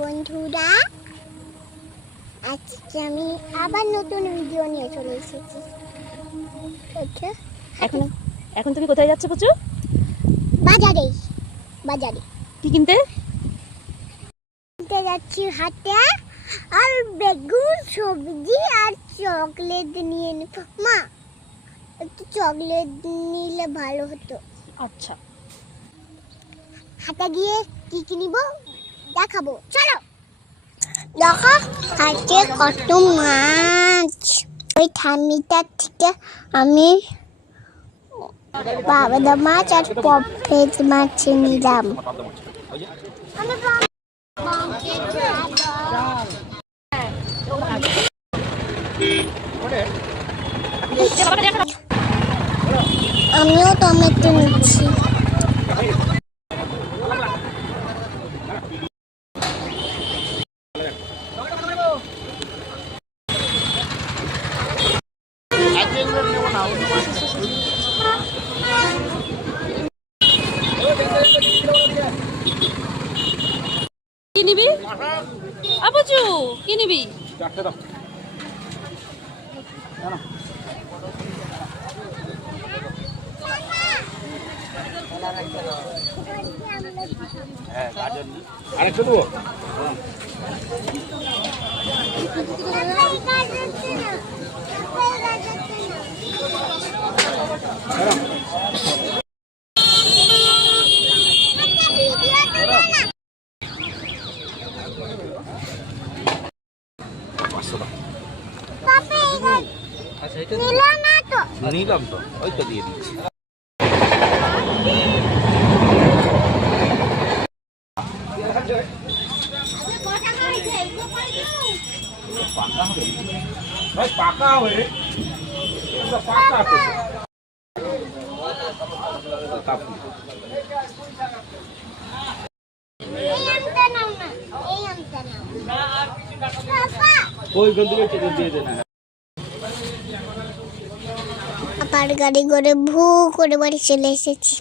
বন্ধুরা, আজকে আমি আবার নতুন ভিডিও নিয়ে চলে এসেছি। এখন এখন তুমি কোথায় যাচ্ছ পুচু? বাজারে। বাজারে কি কিনতে? কিনতে যাচ্ছি হাটে, আর বেগুন, সবজি আর চকলেট নিয়ে নেব। মা, একটু চকলেট নিলে ভালো হতো। আচ্ছা, হাটে গিয়ে কি কিনব দেখাবো, চলো। দেখো হাটে কত মাছ। ওই ঠাম্মিটার থেকে আমি বাগদা মাছ আর পমফ্রেট মাছ নিলাম। আমিও টমেটো নিচ্ছি। কি নিবি? আপুচু কি নিবি? আরেকটু দেবো। নিলাম তো, ওই তো দিয়ে দিচ্ছি। পাকা হবে রে, পাকা আছে। ওই গন্ধে দিয়ে দে না। আবার গাড়ি করে ভু করে বাড়ি চলে এসেছি।